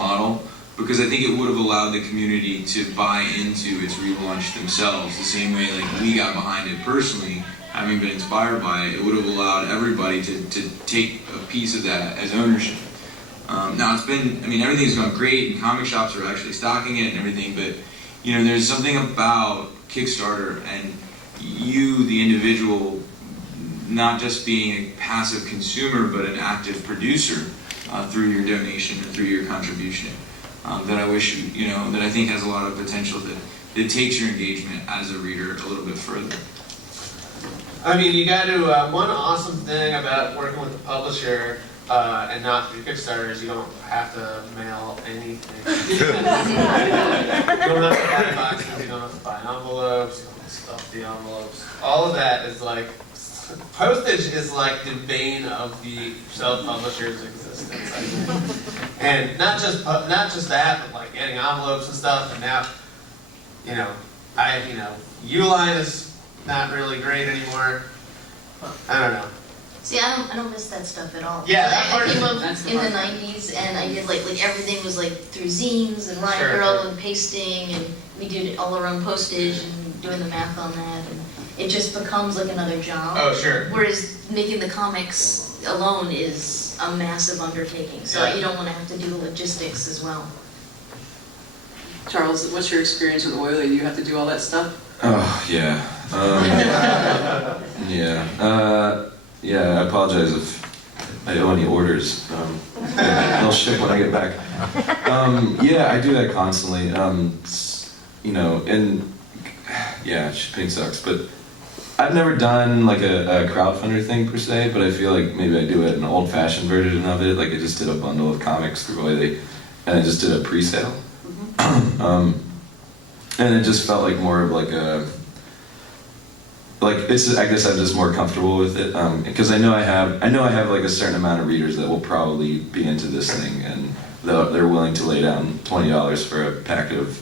model, because I think it would have allowed the community to buy into its relaunch themselves, the same way like we got behind it personally, having been inspired by it. It would have allowed everybody to take a piece of that as ownership. Now it's been, I mean, everything's gone great, and comic shops are actually stocking it and everything, but you know, there's something about Kickstarter and you, the individual, not just being a passive consumer, but an active producer through your donation and through your contribution, that I wish, you know, that I think has a lot of potential that takes your engagement as a reader a little bit further. I mean, you got to, one awesome thing about working with the publisher and not through Kickstarter is you don't have to mail anything. You don't have to buy boxes, you don't have to buy envelopes, you don't have to stuff the envelopes. All of that is like, postage is like the bane of the self-publisher's existence, I think. And not just that, but like getting envelopes and stuff, and now, you know, Uline is not really great anymore. I don't know. See, I don't miss that stuff at all. Yeah, I came up in the 90s, and I did like everything was like through zines and Riot Girl and pasting, and we did all our own postage and doing the math on that, and it just becomes like another job. Oh, sure. Whereas making the comics alone is a massive undertaking, so you don't want to have to do the logistics as well. Charles, what's your experience with Oily? Do you have to do all that stuff? Oh, yeah. Yeah, I apologize if I owe any orders. They'll ship when I get back. Yeah, I do that constantly. You know, and yeah, shipping sucks, but I've never done like a crowdfunder thing per se, but I feel like maybe I do it an old-fashioned version of it. Like I just did a bundle of comics through Oily, and I just did a pre-sale. And it just felt like more of like a, it's, I guess I'm just more comfortable with it, because I know I have like a certain amount of readers that will probably be into this thing, and they're willing to lay down $20 for a pack of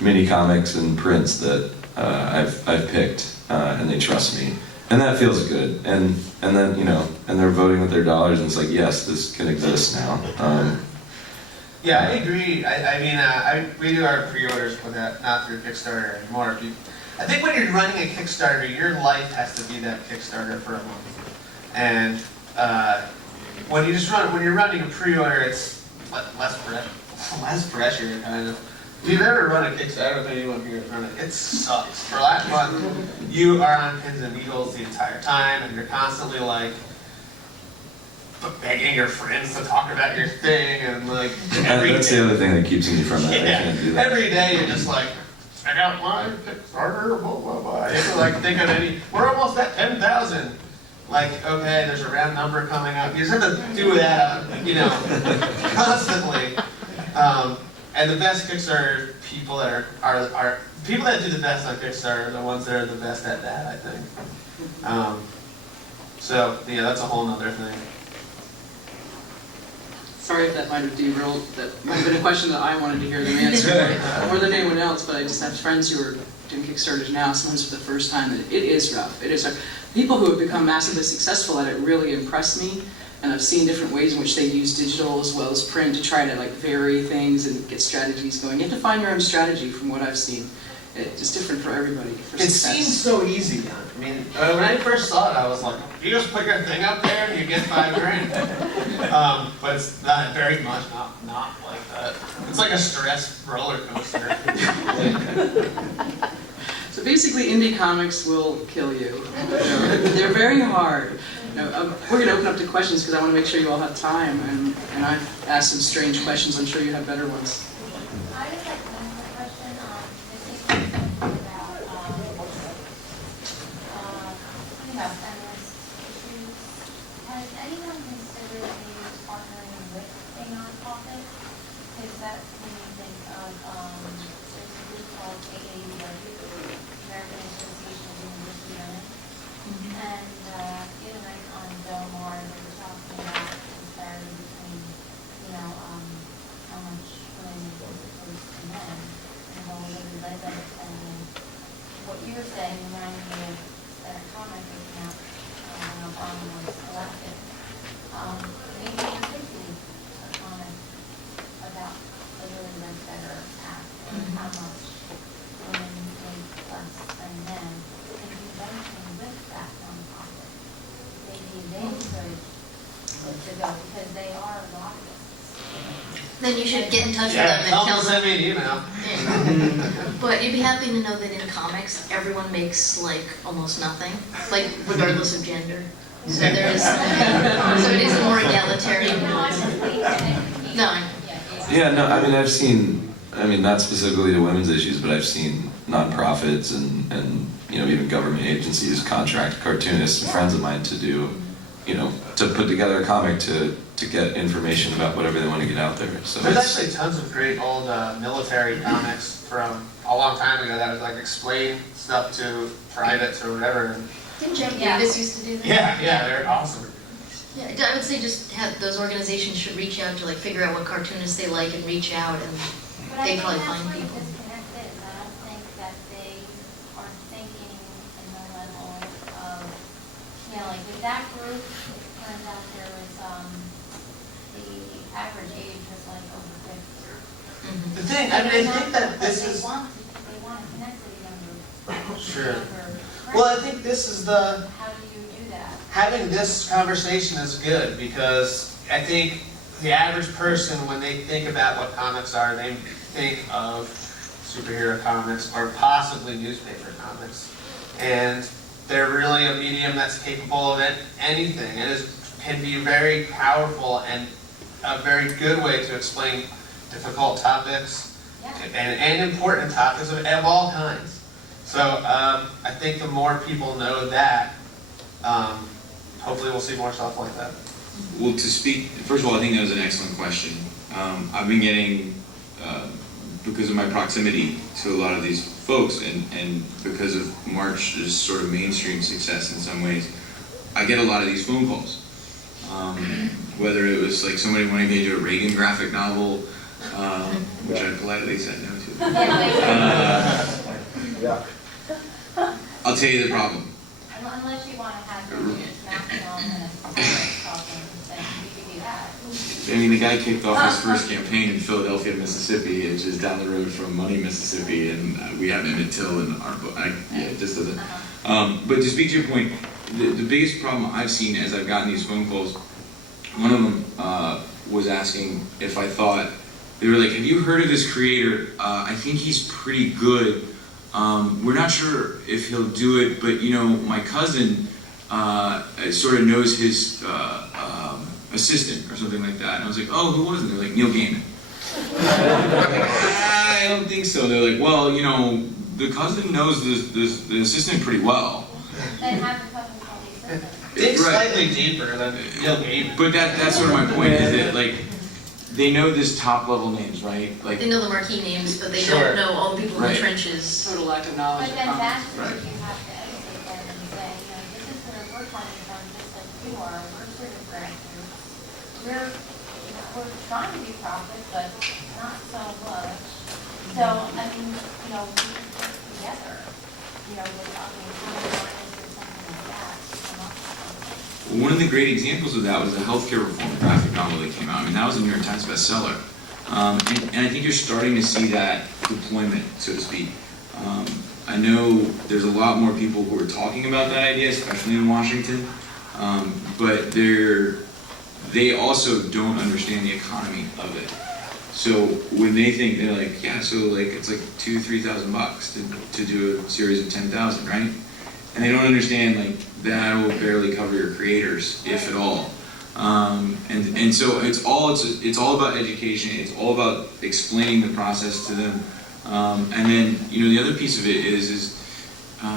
mini comics and prints that I've picked, and they trust me, and that feels good. And then, you know, and they're voting with their dollars, and it's like, yes, this can exist now. Yeah, I agree. I mean, we do our pre-orders for that, not through Kickstarter anymore. I think when you're running a Kickstarter, your life has to be that Kickstarter for a month. And when you're running a pre-order, it's less pressure, kind of. If you've ever run a Kickstarter, I don't know anyone here has run it. It sucks. For that month, you are on pins and needles the entire time, and you're constantly like begging your friends to talk about your thing, and like that's the other thing that keeps me from it. I can't do that. Every day you're just like, check out my Kickstarter, blah blah blah. You have to like think of any. We're almost at 10,000. Like, okay, there's a round number coming up. You just have to do that, you know, constantly. And the best Kickstarter people that are people that do the best on Kickstarter are the ones that are the best at that, I think. So yeah, that's a whole nother thing. Sorry if that might have derailed. That might have been a question that I wanted to hear them answer more than anyone else, but I just have friends who are doing Kickstarters now, sometimes for the first time, and it is rough. It is rough. People who have become massively successful at it really impress me, and I've seen different ways in which they use digital as well as print to try to like vary things and get strategies going. You have to find your own strategy from what I've seen. It's different for everybody. It seems so easy. I mean, when I first saw it, I was like, you just put your thing up there and you get $5,000. But it's not very much not like that. It's like a stress roller coaster. So basically, indie comics will kill you. They're very hard. We're going to open up to questions because I want to make sure you all have time. And I've asked some strange questions. I'm sure you have better ones. I just like one more question. About feminist issues. Has anyone considered maybe partnering with a nonprofit? Because that's when you think of there's a group called AAUW, American Association of University Women, and the other night on Del Mar they were talking about the disparity between, how much women are opposed to men, and how they would led them. And what you were saying reminded me of that comment that came out when Obama was elected. Maybe you could do a comment about how much women make less than men in conjunction with that nonprofit. Maybe they could to go because they are lobbyists. Then you should get in touch with Yeah, them and tell tell them to them. send me an email. Yeah. But you'd be happy to know that in comics, everyone makes like almost nothing, like regardless of gender. So there's, so it is more egalitarian. No, I'm just thinking. No. Yeah, no, I mean, I've seen, I mean, not specifically to women's issues, but I've seen nonprofits and you know, even government agencies contract cartoonists and friends of mine to do, you know, to put together a comic to get information about whatever they want to get out there. So There's it's, actually tons of great old military comics from a long time ago that would like explain stuff to privates or whatever. And Didn't Jeff Yeah. Davis used to do that? yeah, they're awesome. Yeah, I would say just have, those organizations should reach out to like figure out what cartoonists they like and reach out and But I they think probably that's find where the people. disconnect is. I don't think that they are thinking in the level of, you know, like with that group, it turns out there was, the average age was like over 50. Mhm. The thing, I mean, I think that But this they is, want to connect with the younger. Sure. younger well, I crowd. think this is the, How do you do that? having this conversation is good because I think the average person, when they think about what comics are, they think of superhero comics or possibly newspaper comics. And they're really a medium that's capable of anything. Can be very powerful and a very good way to explain difficult topics Yeah. and important topics of all kinds. So I think the more people know that, hopefully we'll see more stuff like that. Well, to speak, first of all, I think that was an excellent question. I've been getting, because of my proximity to a lot of these folks and because of March's sort of mainstream success in some ways, I get a lot of these phone calls. Whether it was like somebody wanting to do a Reagan graphic novel, which I politely said no to. I'll tell you the problem. Unless you want to have your mouth on and a story talking, then you could do that. I mean, the guy kicked off his first campaign in Philadelphia, Mississippi, which is down the road from Money, Mississippi, and we have Emmett Till in our book. Yeah, it just doesn't. But to speak to your point, the biggest problem I've seen as I've gotten these phone calls, one of them was asking if I thought, they were like, have you heard of this creator? I think he's pretty good. We're not sure if he'll do it, but you know, my cousin sort of knows his assistant or something like that. And I was like, oh, who was it? They're like, Neil Gaiman. I don't think so. They're like, well, you know, the cousin knows the assistant pretty well. Then have your cousin call the assistant. It's Right. slightly deeper than Neil Gaiman. But that's sort of my point is that like, they know this top level names, right? Like, They know the marquee names, but they Sure. don't know all the people in Right. the trenches. Total lack of knowledge But of then comics. that's where Right. you have to educate them and say, you know, this is where we're coming from, just like you are, we're sort of grassroots. We're trying to be profit, but not so much. So, I mean, you know, we can work together, you know, with talking or something like that, to come up with something. one of the great examples of that was the healthcare reform graphic novel that came out. I mean, that was a New York Times bestseller. And I think you're starting to see that deployment, so to speak. I know there's a lot more people who are talking about that idea, especially in Washington, but they also don't understand the economy of it. So when they think, they're like, yeah, so like it's like $2,000-3,000 to do a series of 10,000, right? And they don't understand like that will barely cover your creators, if at all. And so it's all about education. It's all about explaining the process to them. And then you know the other piece of it is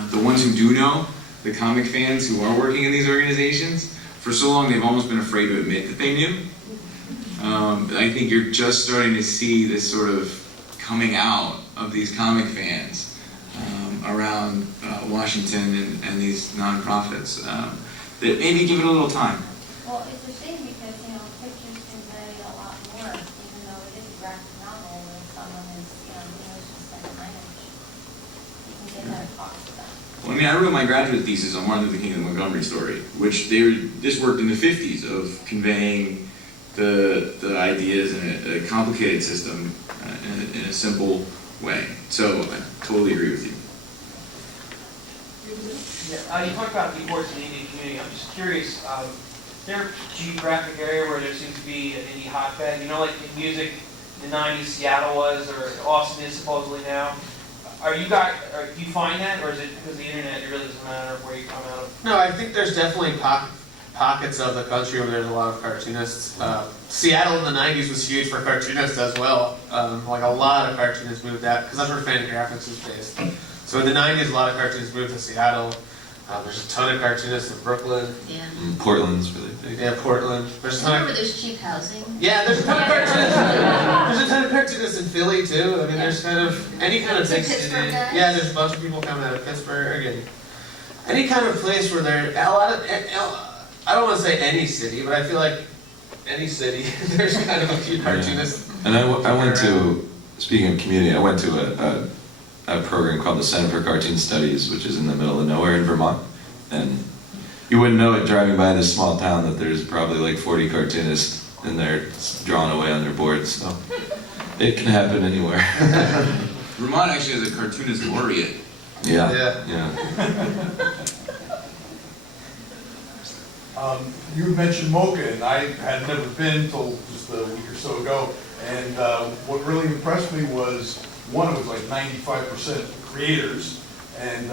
the ones who do know, the comic fans who are working in these organizations. For so long they've almost been afraid to admit that they knew. I think you're just starting to see this sort of coming out of these comic fans around Washington and these nonprofits that maybe give it a little time. Well, it's a shame because, you know, pictures convey a lot more, even though it is a graphic novel where someone is, you know, knows just like an image. You can get that across to them. Well, I mean, I wrote my graduate thesis on Martin Luther King and the Montgomery story, which this worked in the 50s of conveying the ideas in a complicated system in a simple way. So I totally agree with you. Yeah, you talked about the importance of the Indian community. I'm just curious, is there a geographic area where there seems to be an indie hotbed? You know, like in music, in the 90s, Seattle was, or Austin is supposedly now. Do you find that, or is it because of the internet, it really doesn't matter where you come out of? No, I think there's definitely pockets of the country where there's a lot of cartoonists. Seattle in the 90s was huge for cartoonists as well. Like a lot of cartoonists moved out, because that's where Fantagraphics is based. So in the 90s, a lot of cartoonists moved to Seattle. There's a ton of cartoonists in Brooklyn. Yeah. Portland's really big. Yeah, Portland. There's a ton Remember of, there's cheap housing? yeah, there's a ton of cartoonists. There's a ton of cartoonists in Philly too. I mean, there's kind of any kind of Some big city. Pittsburgh guys? Yeah, there's a bunch of people coming out of Pittsburgh and any kind of place where there a lot of. I don't want to say any city, but I feel like any city there's kind of a few cartoonists. And I went to, speaking of community, I went to a program called the Center for Cartoon Studies, which is in the middle of nowhere in Vermont. And you wouldn't know it driving by this small town that there's probably like 40 cartoonists and they're drawing away on their boards. So it can happen anywhere. Vermont actually has a cartoonist laureate. Yeah. You mentioned Mocha, and I had never been till just a week or so ago. And what really impressed me was, one, it was like 95% creators, and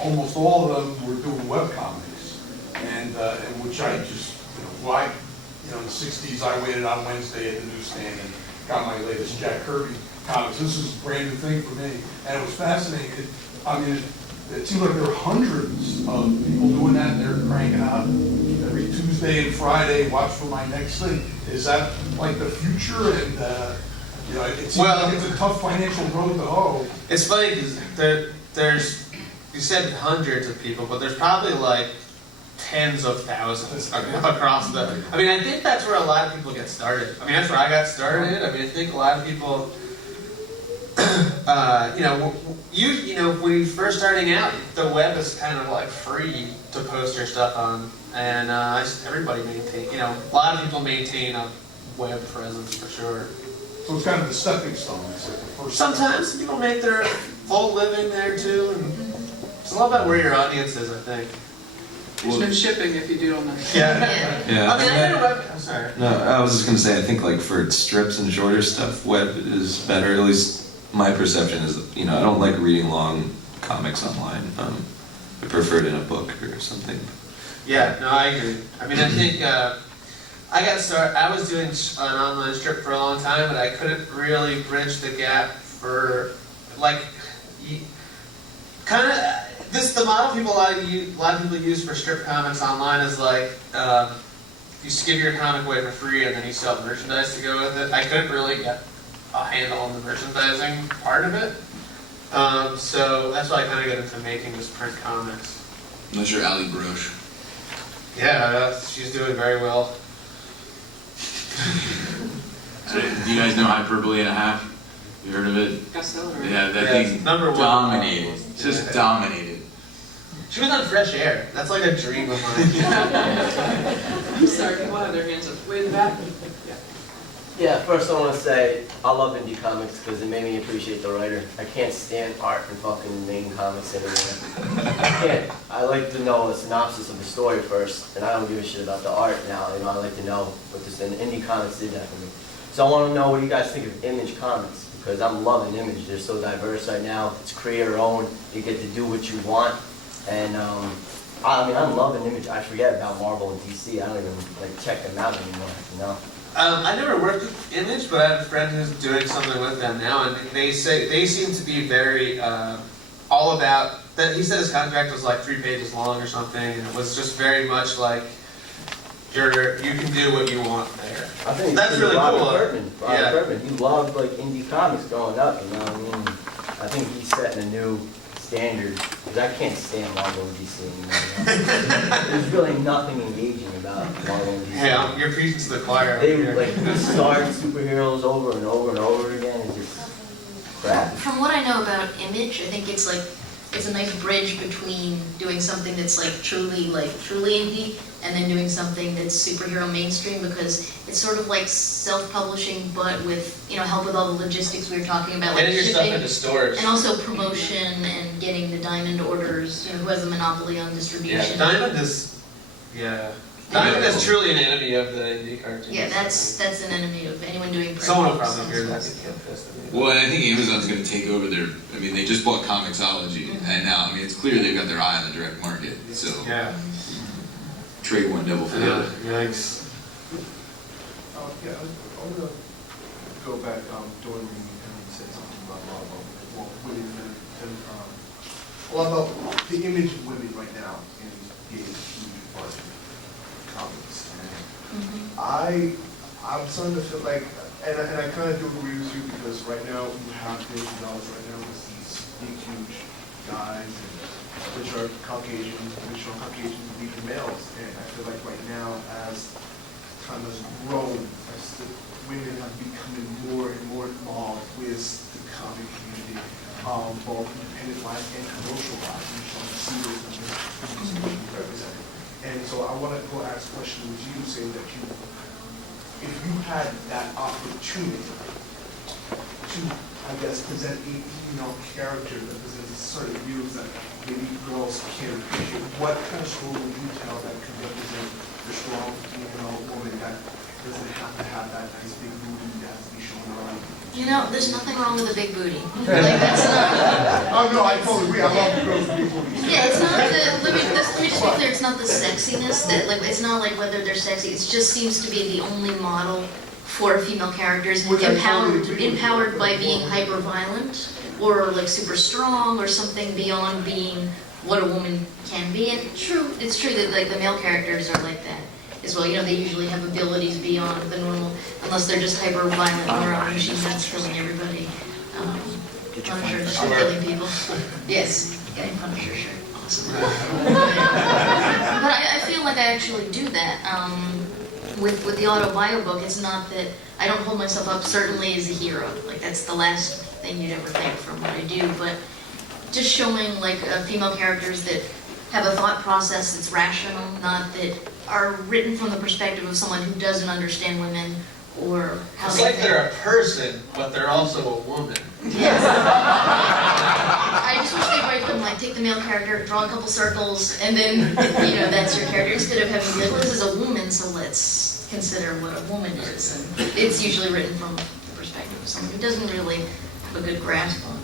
almost all of them were doing webcomics, and which I just, in the 60s, I waited on Wednesday at the newsstand and got my latest Jack Kirby comics. This is a brand new thing for me, and it was fascinating. It seemed like there were hundreds of people doing that. They're cranking out every Tuesday and Friday. Watch for my next thing. Is that like the future? And it seems like it's a tough financial road to hoe. It's funny because there's, you said hundreds of people, but there's probably like tens of thousands across the. I mean, I think that's where a lot of people get started. I mean, that's where I got started. I mean, I think a lot of people. When you're first starting out, the web is kind of like free to post your stuff on, and everybody a lot of people maintain a web presence for sure. So it's kind of the stepping stone. It's like the first Sometimes people make their full living there too, and it's all about where your audience is, I think. There's no shipping if you do on that. Yeah. Yeah. I mean, I know I'm sorry. No, I was just gonna say, I think like for strips and shorter stuff, web is better. At least my perception is, I don't like reading long comics online. I prefer it in a book or something. Yeah, no, I agree. I mean, I think I got started. I was doing an online strip for a long time, but I couldn't really bridge the gap for the model a lot of people use for strip comics online is like you just give your comic away for free and then you sell merchandise to go with it. I couldn't really get a handle on the merchandising part of it, so that's why I kind of got into making just print comics. Unless you're Ali Broche. Yeah, she's doing very well. So, do you guys know Hyperbole and a Half? You heard of it? Bestseller. Yeah, that Yeah, thing number one. dominated. Just dominated. She was on Fresh Air. That's like a dream of mine. I'm sorry, people have their hands up. Way in the back. Yeah, first I want to say I love indie comics because it made me appreciate the writer. I can't stand art and fucking main comics anymore. I can't. I like to know a synopsis of the story first, and I don't give a shit about the art now. I like to know what this, and indie comics did that for me. So I want to know what you guys think of Image comics, because I'm loving Image. They're so diverse right now. It's creator-owned. You get to do what you want, and I'm loving Image. I forget about Marvel and DC. I don't even check them out anymore. I never worked with Image, but I have a friend who's doing something with them now, and they seem to be very all about that. He said his contract was like 3 pages long or something, and it was just very much like you can do what you want there. I think that's really cool. Robert Kirkman, he loved indie comics growing up. I think he's setting a new standard, because I can't stand Marvel and DC anymore. There's really nothing engaging about Marvel and DC. Yeah, you're preaching to the choir. They restart superheroes over and over and over again. It's just crap. From what I know about Image, I think it's it's a nice bridge between doing something that's truly indie, and then doing something that's superhero mainstream, because it's sort of like self-publishing, but with, help with all the logistics we were talking about, like Getting your stuff shipping, into stores. and also promotion and getting the Diamond orders, who has a monopoly on distribution. Yeah, Diamond is truly an enemy of the indie cartoons. Yeah, that's an enemy of anyone doing print Someone will books probably and hear that stuff. and get pissed at me. Well, and I think Amazon's going to take over they just bought Comixology, and now, it's clear they've got their eye on the direct market, so Yeah. trade one devil for the other. Yikes. Yeah, I want to go back, Dawn, when you said something about women and a lot about the image of women right now in being a huge part of comics. And I'm starting to feel like, and I kind of do agree with you, because right now you have $1 billion right now with these big, huge guys, which are Caucasian, traditional Caucasian leading males. And I feel like right now, as time has grown, as the women have becoming more and more involved with the comic community, both independent-wise and commercial-wise, and trying to see those numbers represented. And so I want to go ask a question with you, saying that if you had that opportunity to, I guess, present a female character that presents certain views that maybe girls can't appreciate, what kind of story would you tell that could represent the strong female woman that doesn't have to have that nice big booty that has to be shown around? There's nothing wrong with a big booty. That's not. Oh no, I totally agree. I love girls with big booties. Yeah, it's not the. Let me just be clear. It's not the sexiness that it's not like whether they're sexy. It just seems to be the only model for female characters Which I totally agree with. empowered by being hyper violent or super strong or something beyond being what a woman can be. And it's true that the male characters are like that as well. They usually have abilities beyond the normal, unless they're just hyper violent or on machine guns killing everybody. Punisher just killing people. Yes, getting Punisher shirt. Awesome. But I feel like I actually do that. With the autobio book, it's not that I don't hold myself up certainly as a hero. That's the last thing you'd ever think from what I do. But just showing female characters that have a thought process that's rational, not that are written from the perspective of someone who doesn't understand women or how It's they like think. they're a person, but they're also a woman. Yes. I just wish they'd write them take the male character, draw a couple circles, and then that's your character, instead of having to be like, well, this is a woman, so let's consider what a woman is. And it's usually written from the perspective of someone who doesn't really have a good grasp on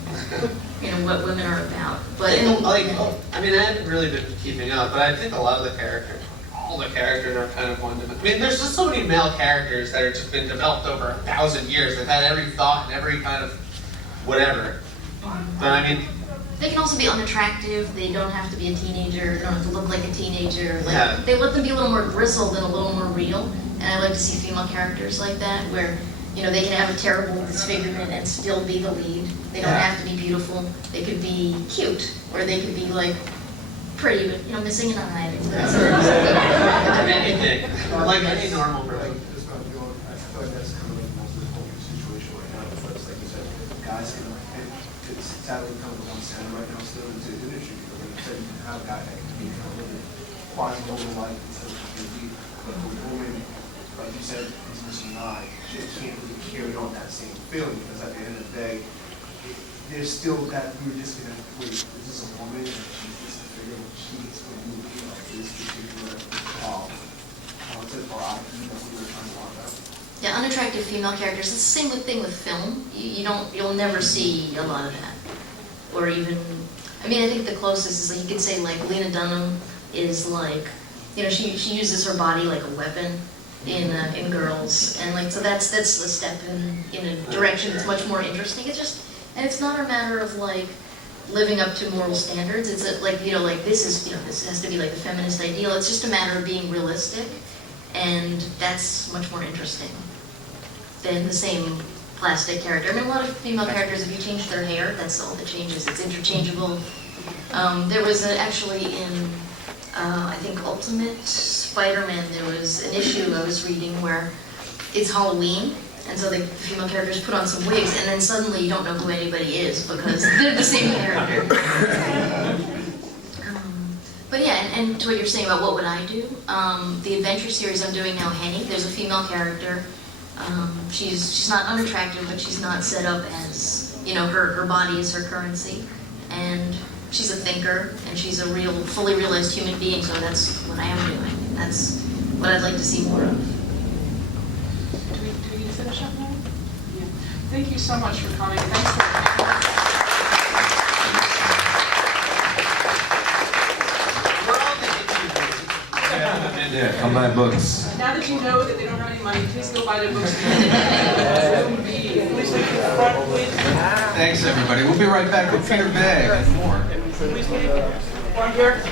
what women are about. But I haven't really been keeping up, but I think a lot of the characters, all the characters are kind of one-dimensional. There's just so many male characters that have just been developed over 1,000 years. They've had every thought and every kind of whatever. But they can also be unattractive. They don't have to be a teenager. They don't have to look like a teenager. Yeah. They let them be a little more grizzled and a little more real. And I like to see female characters like that, where they can have a terrible disfigurement and still be the lead. They don't have to be beautiful. They could be cute, or they could be pretty, but missing an eye. anything, like any normal person. I feel like that's kind of the most difficult situation right now. It's like you said, guys can, and it's sadly kind of one standard right now still in today's industry, because like you said, you can have a guy that can be kind of living quasi-woman-like instead of just being deep, but a woman, like you said, is missing an eye. She can't really carry on that same feeling, because at the end of the day, there's still that weird disconnect. Wait, is this a woman? And she's disfigured. She's going to do this particular concept or IP that we were trying to walk out. Yeah, unattractive female characters. It's the same thing with film. You'll never see a lot of that, or even. I think the closest is you could say Lena Dunham is she uses her body like a weapon in Girls, and so that's a step in a direction that's much more interesting. And it's not a matter of living up to moral standards. It's this has to be the feminist ideal. It's just a matter of being realistic, and that's much more interesting than the same plastic character. A lot of female characters, if you change their hair, that's all that changes. It's interchangeable. There was actually in I think Ultimate Spider-Man, there was an issue I was reading where it's Halloween, And so the female characters put on some wigs, and then suddenly you don't know who anybody is because they're the same character. But yeah, and to what you're saying about what would I do, the adventure series I'm doing now, Henny, there's a female character. She's not unattractive, but she's not set up as, you know, her body is her currency. And she's a thinker, and she's a real, fully realized human being, so that's what I am doing. That's what I'd like to see more of. Do we need to finish up now? Yeah. Thank you so much for coming. Thanks for Yeah, come buy books. Now that you know that they don't have any money, please go buy their books. Thanks, everybody. We'll be right back with Peter Begg and more. One here.